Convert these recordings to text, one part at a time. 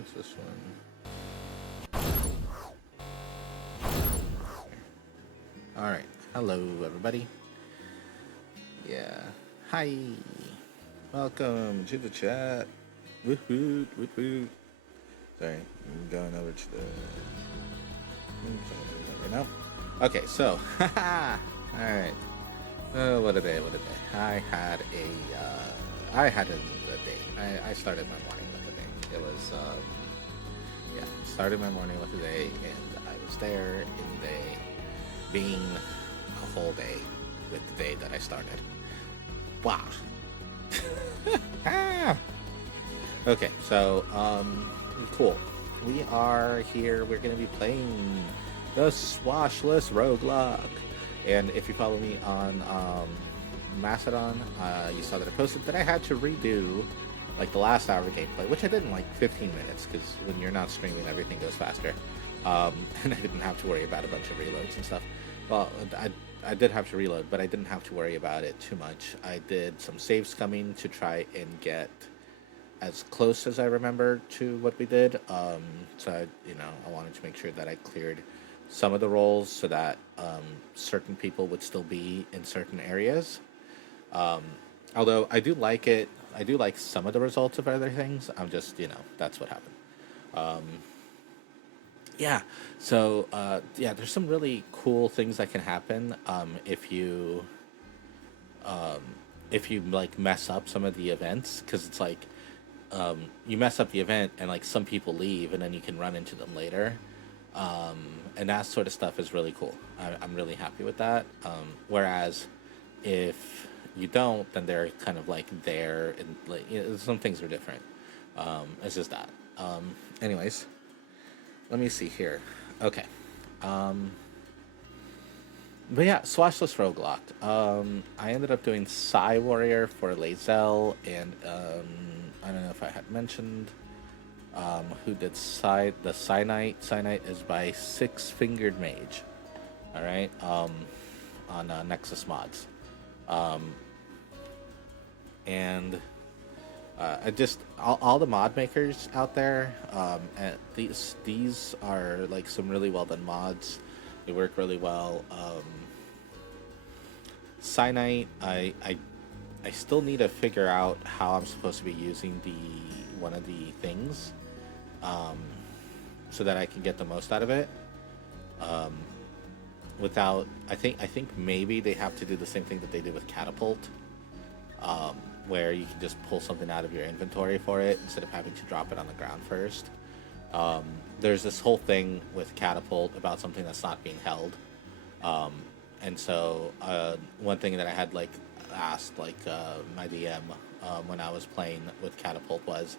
it's this one. Alright, hello everybody. Yeah, hi. Welcome to the chat. Woohoo, woohoo. Sorry, I'm going over to the... right now. Okay, so, haha. Alright. Oh, what a day, what a day. I had a day. I started my morning with a day. It was, started my morning with a day, and I was there in the day, being a whole day with the day that I started. Wow. Okay, so, cool. We are here, we're going to be playing the Swashless Roguelock. And if you follow me on Mastodon, you saw that I posted that I had to redo like the last hour of gameplay, which I did in like 15 minutes, because when you're not streaming, everything goes faster. And I didn't have to worry about a bunch of reloads and stuff. Well, I did have to reload, but I didn't have to worry about it too much. I did some save scumming to try and get as close as I remember to what we did. So I wanted to make sure that I cleared some of the roles so that certain people would still be in certain areas. Although I do like it, I do like some of the results of other things. I'm just, that's what happened. There's some really cool things that can happen if you like mess up some of the events, because it's like you mess up the event and like some people leave and then you can run into them later. And that sort of stuff is really cool. I'm really happy with that. Whereas if you don't, then they're kind of like there, and like, some things are different. It's just that. Anyways, let me see here. Okay. But yeah, Swashless Roguelock. I ended up doing Psy Warrior for Lae'zel, and I don't know if I had mentioned who did the Cyanite. Cyanite is by Six Fingered Mage. All right, on Nexus Mods, and I just all the mod makers out there. And these are like some really well done mods. They work really well. Cyanite, I still need to figure out how I'm supposed to be using one of the things, so that I can get the most out of it. Without, I think maybe they have to do the same thing that they did with Catapult, where you can just pull something out of your inventory for it instead of having to drop it on the ground first. There's this whole thing with Catapult about something that's not being held. And so one thing that I had like asked like my DM when I was playing with Catapult was,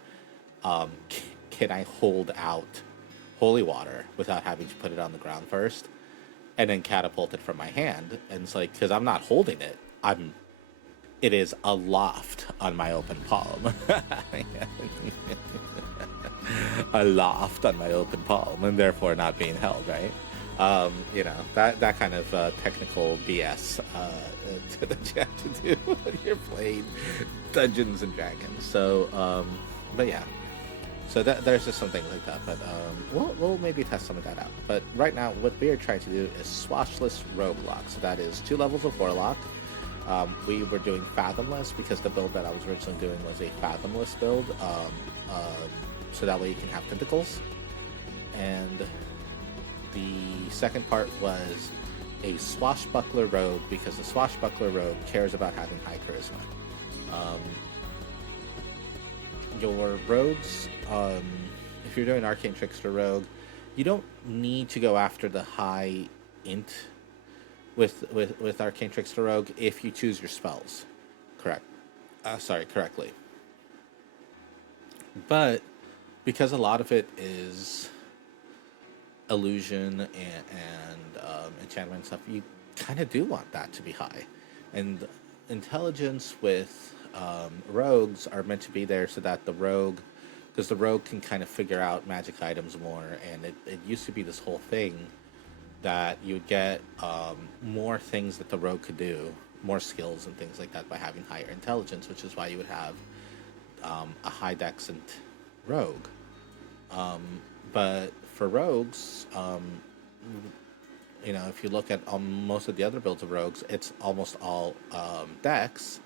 can I hold out holy water without having to put it on the ground first and then catapult it from my hand? And it's like, because I'm not holding it, it is aloft on my open palm. Aloft on my open palm, and therefore not being held, right? That kind of technical BS that you have to do when you're playing Dungeons and Dragons. So, but yeah. So there's just something like that, but we'll maybe test some of that out. But right now, what we are trying to do is Swashless Roguelock. So that is 2 levels of Warlock. We were doing Fathomless because the build that I was originally doing was a Fathomless build. So that way you can have tentacles. And the second part was a Swashbuckler Rogue, because the Swashbuckler Rogue cares about having high charisma. Your rogues, if you're doing Arcane Trickster Rogue, you don't need to go after the high int with Arcane Trickster Rogue if you choose your spells correctly. But because a lot of it is illusion and enchantment stuff, you kind of do want that to be high. And intelligence with rogues are meant to be there so that because the rogue can kind of figure out magic items more. And it used to be this whole thing that you would get more things that the rogue could do, more skills and things like that by having higher intelligence, which is why you would have a high dexant rogue. But for rogues, if you look at most of the other builds of rogues, it's almost all dex.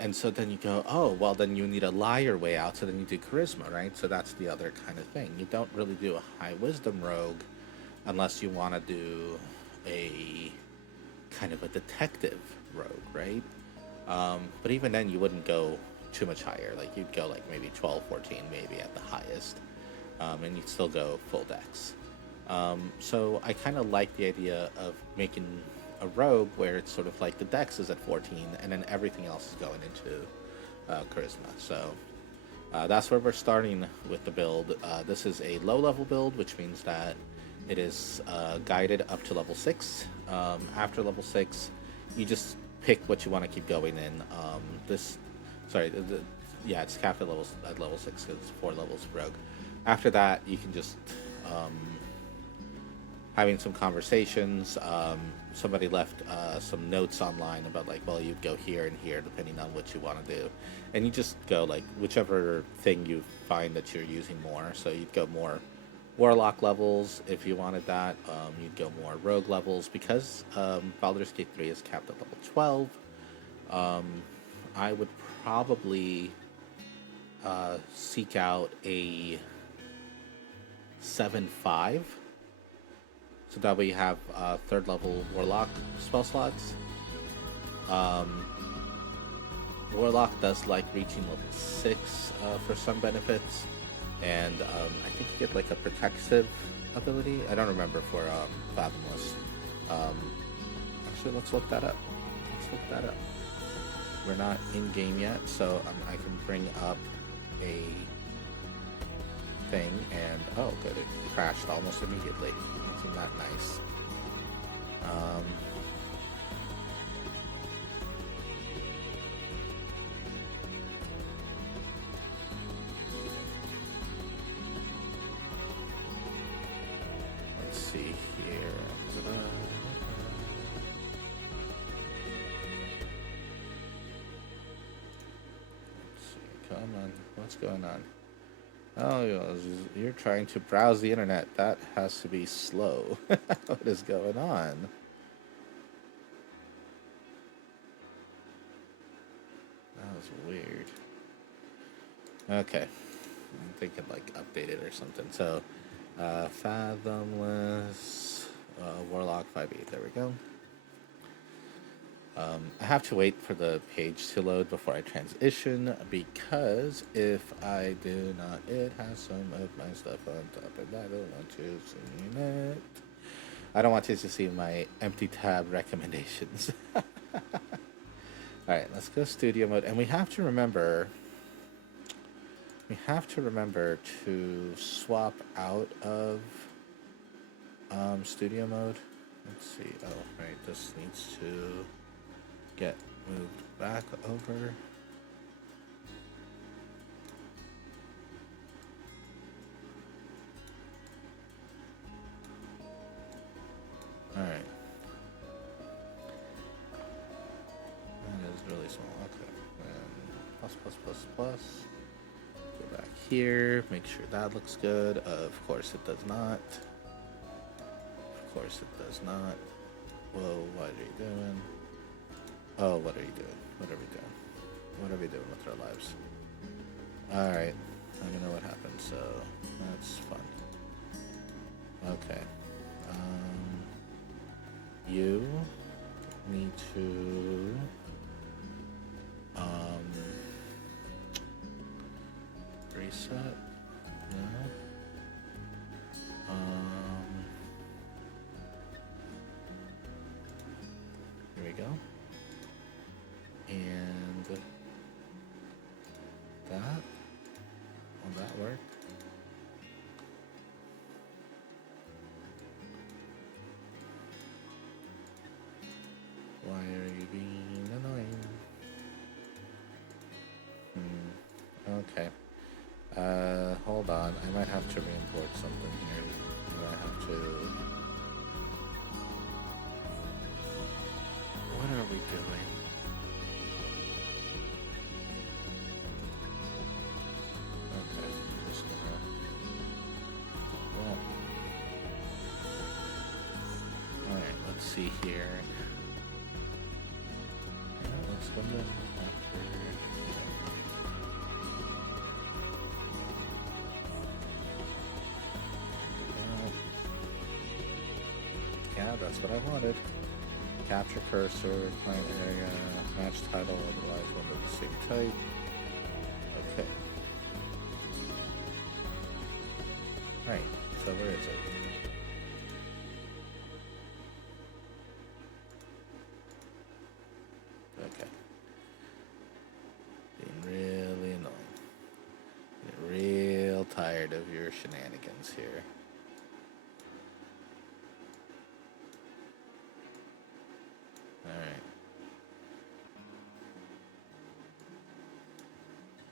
And so then you go, oh, well, then you need a liar way out, so then you do charisma, right? So that's the other kind of thing. You don't really do a high wisdom rogue unless you want to do a kind of a detective rogue, right? But even then, you wouldn't go too much higher. Like, you'd go like maybe 12, 14, maybe at the highest. And you'd still go full dex. So I kind of like the idea of making a rogue where it's sort of like the dex is at 14 and then everything else is going into charisma. So that's where we're starting with the build. This is a low level build, which means that it is guided up to level 6. After level 6, you just pick what you want to keep going in. It's capped at level 6 because it's 4 levels of rogue. After that, you can just having some conversations. Somebody left some notes online about like, well, you'd go here and here depending on what you want to do, and you just go like whichever thing you find that you're using more. So you'd go more warlock levels if you wanted that. You'd go more rogue levels because Baldur's Gate 3 is capped at level 12. I would probably seek out a 7/5, so that way you have third level warlock spell slots. Warlock does like reaching level 6 for some benefits, and I think you get like a protective ability. I don't remember for Fathomless. Actually, let's look that up. We're not in game yet, so I can bring up a thing, and oh good, it crashed almost immediately. Isn't that nice? Let's see here. Let's see. Come on, what's going on? Oh, you're trying to browse the internet. That has to be slow. What is going on? That was weird. Okay. I think it like updated or something. So, Fathomless, Warlock 5e. There we go. I have to wait for the page to load before I transition, because if I do not, it has some of my stuff on top, and I don't want to see it. I don't want you to see my empty tab recommendations. Alright, let's go studio mode, and we have to remember to swap out of studio mode. Let's see. Oh, right, this needs to get moved back over. Alright. That is really small. Okay. And plus. Go back here. Make sure that looks good. Of course it does not. Whoa, what are you doing? Oh, what are you doing? What are we doing with our lives? Alright. I don't know what happened, so that's fun. Okay. You need to reset. No. Here we go. And that, will that work? Why are you being annoying? Okay. Hold on. I might have to re-import something here. I have to... What are we doing? Okay, I'm just gonna see here. Let's go after. Yeah, that's what I wanted. Capture cursor, client area, match title, otherwise one of the same type. Okay. Right, so where is it? Okay. Being really annoying. Getting real tired of your shenanigans here. Alright.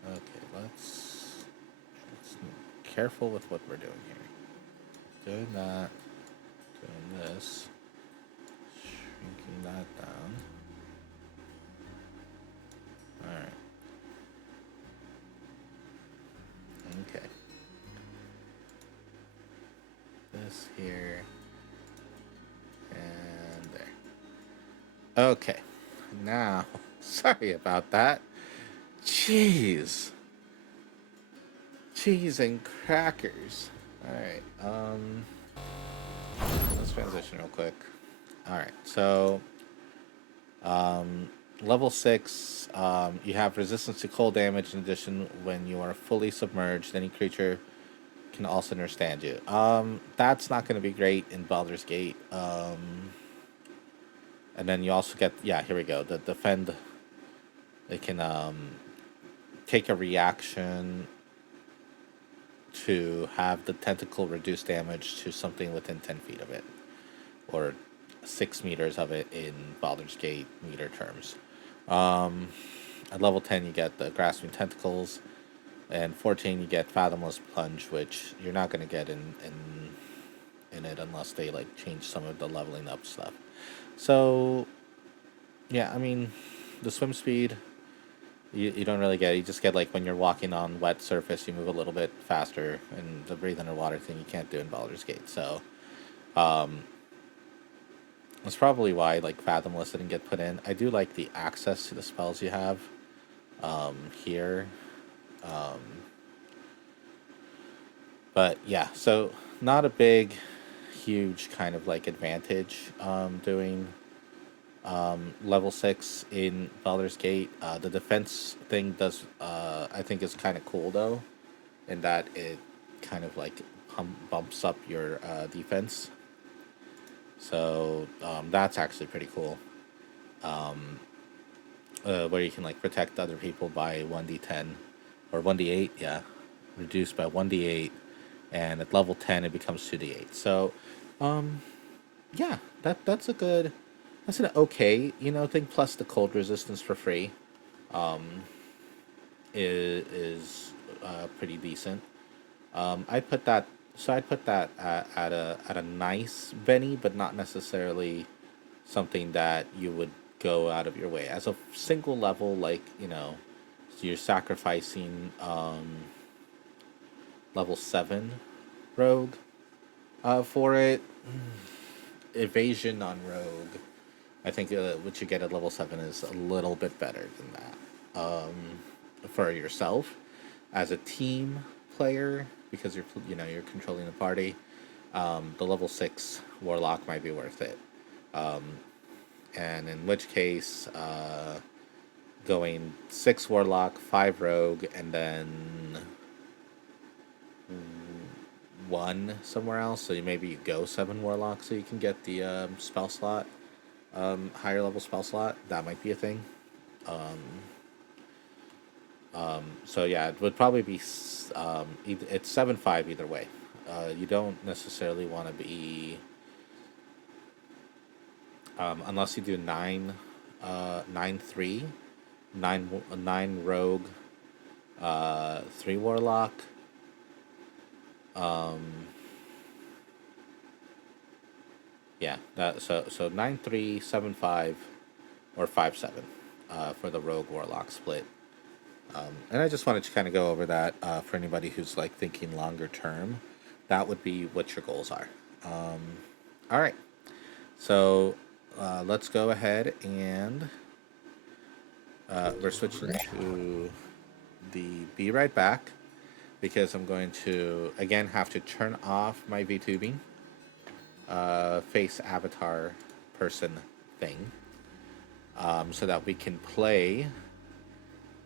Okay, let's be careful with what we're doing here. Doing that. Doing this. Shrinking that down. Alright. Okay. This here. And there. Okay. Now, sorry about that. Jeez. Cheese and crackers. Alright, let's transition real quick. Alright, so level 6, you have resistance to cold damage. In addition, when you are fully submerged, any creature can also understand you. That's not going to be great in Baldur's Gate. And then you also get, yeah, here we go, the defend. It can take a reaction to have the tentacle reduce damage to something within 10 feet of it, or 6 meters of it in Baldur's Gate meter terms. At level 10, you get the Grasping Tentacles, and 14, you get Fathomless Plunge, which you're not going to get in it unless they like change some of the leveling up stuff. So, yeah, I mean, the swim speed, you don't really get it. You just get, like, when you're walking on wet surface, you move a little bit faster, and the breathe underwater thing you can't do in Baldur's Gate. So, that's probably why, like, Fathomless didn't get put in. I do like the access to the spells you have here. But, yeah, so not a big, huge kind of, like, advantage doing level 6 in Baldur's Gate. The defense thing does, I think, is kind of cool, though, in that it kind of, like, bumps up your defense. So that's actually pretty cool. Where you can, like, protect other people by 1d10 or 1d8, yeah, reduced by 1d8, and at level 10 it becomes 2d8. So yeah, that's an okay, thing. Plus the cold resistance for free is pretty decent. I'd put that. So I'd put that at a nice Benny, but not necessarily something that you would go out of your way as a single level. Like, so you're sacrificing level 7 rogue for it. Evasion on rogue, I think what you get at level 7 is a little bit better than that for yourself as a team player, because you're controlling the party. The level 6 warlock might be worth it, and in which case going 6 warlock, 5 rogue, and then 1 somewhere else. So maybe you go 7 warlock so you can get the spell slot, higher level spell slot. That might be a thing. So yeah, it would probably be it's 7-5 either way. You don't necessarily want to be unless you do 9-3, 9 rogue, 3 warlock. Yeah, so 9-3, 7-5, or 5-7 for the rogue warlock split. And I just wanted to kind of go over that for anybody who's like thinking longer term. That would be what your goals are. All right. So let's go ahead and we're switching to the Be Right Back because I'm going to again have to turn off my VTubing face avatar person thing so that we can play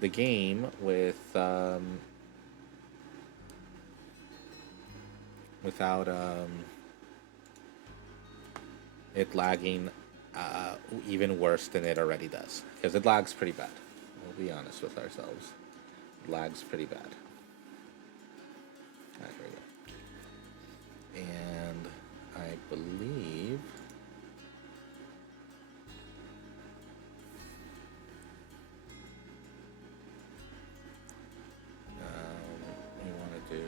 the game without it lagging even worse than it already does. Because it lags pretty bad. We'll be honest with ourselves. It lags pretty bad. Alright, here we go. And I believe... we want to do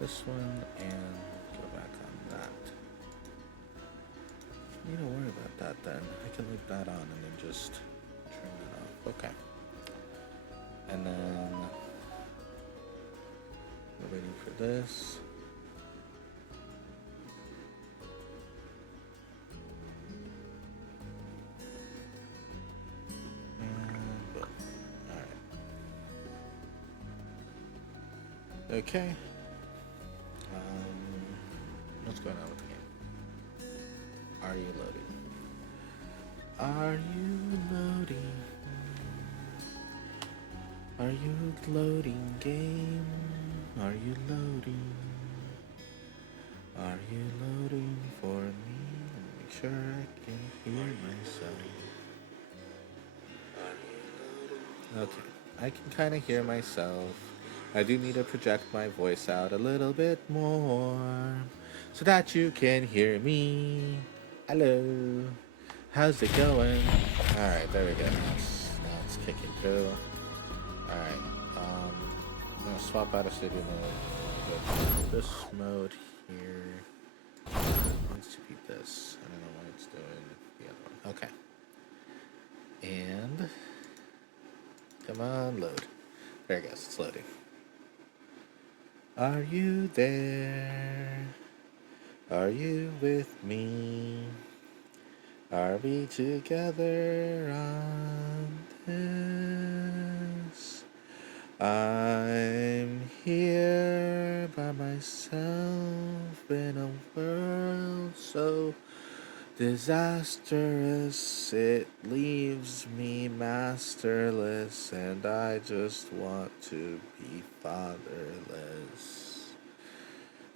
this one and go back on that. You don't worry about that then. I can leave that on and then just turn it off. Okay. And then we're waiting for this. And boom. Alright. Okay. What's going on with the game? Are you loading? Are you loading? Are you loading, game? Are you loading? Are you loading for me? Make sure I can hear myself. Okay, I can kind of hear myself. I do need to project my voice out a little bit more so that you can hear me. Hello. How's it going? Alright, there we go. Now it's kicking through. Alright, I'm gonna swap out of studio mode. Go to this mode here. It wants to be this. I don't know why it's doing the other one. Okay. And come on, load. There it goes, it's loading. Are you there? Are you with me? Are we together on this? I'm here by myself in a world so disastrous. It leaves me masterless, and I just want to be fatherless.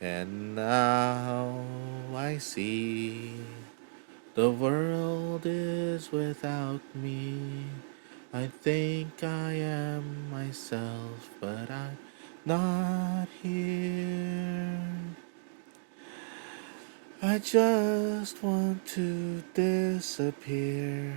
And now I see the world is without me. I think I am myself, but I'm not here. I just want to disappear.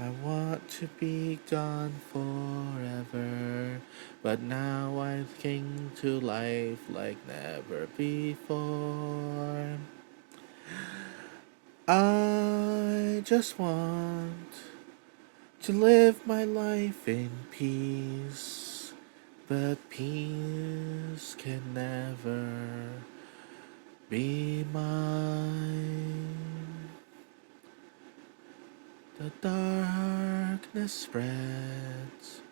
I want to be gone forever. But now I'm clinging to life like never before. I just want to live my life in peace. But peace can never be mine. The darkness spreads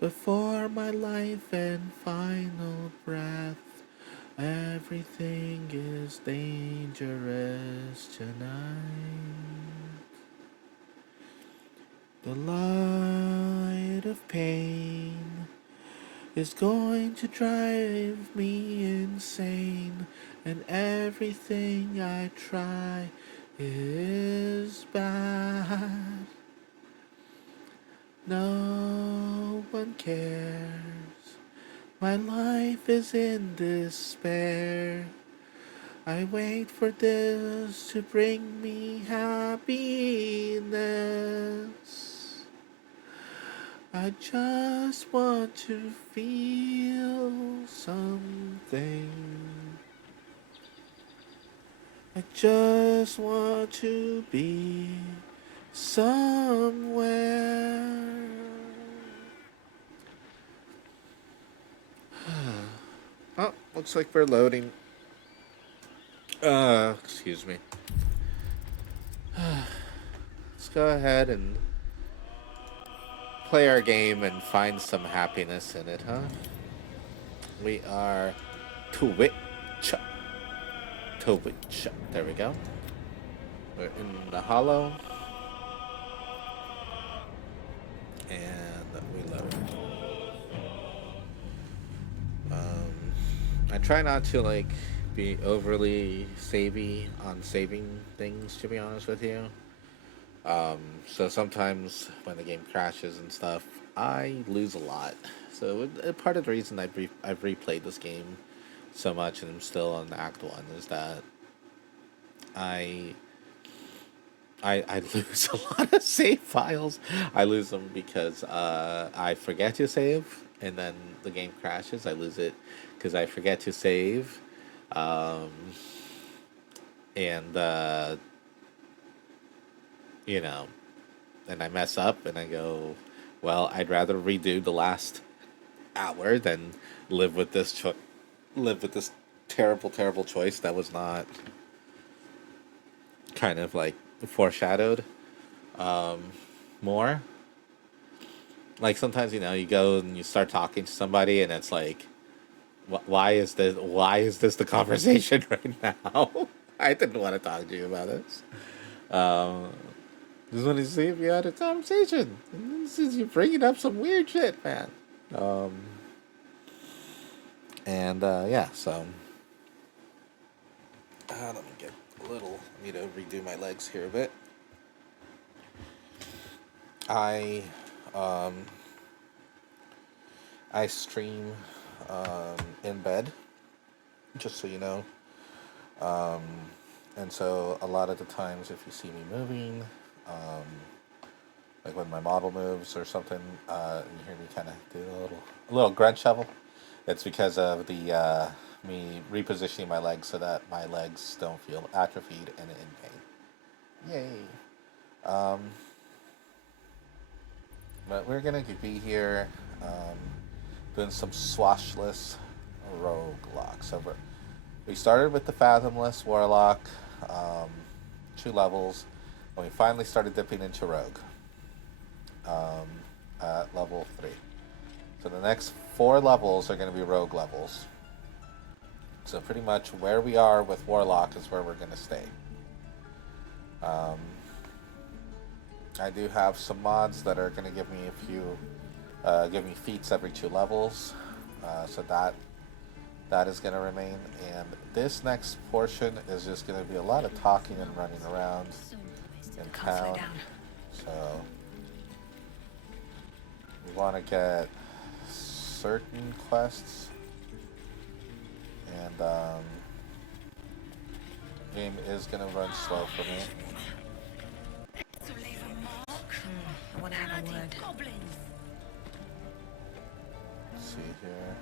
before my life and final breath. Everything is dangerous tonight. The light of pain is going to drive me insane, and everything I try is bad. No one cares. My life is in despair. I wait for this to bring me happiness. I just want to feel something. I just want to be somewhere. Oh, looks like we're loading. Excuse me. go ahead and play our game and find some happiness in it, huh? We are Twitch. Twitch. There we go. We're in the hollow. And we load. I try not to like be overly savvy on saving things, to be honest with you. So sometimes when the game crashes and stuff, I lose a lot. So part of the reason I've replayed this game so much and I'm still on Act 1 is that I I lose a lot of save files. I lose them because I forget to save, and then the game crashes. I lose it because I forget to save, um, and you know, and I mess up, and I go, well, I'd rather redo the last hour than live with this live with this terrible, terrible choice that was not kind of like foreshadowed more. Like sometimes you go and you start talking to somebody and it's like, why is this the conversation right now? I didn't want to talk to you about this. Um, just want to see if you had a conversation. Since you're bringing up some weird shit, man. Um, and yeah, so let me get a little. I need to redo my legs here a bit. I um, I stream in bed, just so you know. Um, and so a lot of the times, if you see me moving, like when my model moves or something, you hear me kind of do a little grunt shovel. It's because of the me repositioning my legs so that my legs don't feel atrophied and in pain. Yay! But we're gonna be here doing some Swashless Roguelock. So we started with the Fathomless Warlock, 2 levels, and we finally started dipping into Rogue at level 3. So the next 4 levels are going to be Rogue levels. So pretty much where we are with Warlock is where we're going to stay. I do have some mods that are going to give me give me feats every 2 levels. So that is going to remain. And this next portion is just going to be a lot of talking and running around in town. So we want to get certain quests, and game is going to run slow for me. I want to have a word. Let's see here.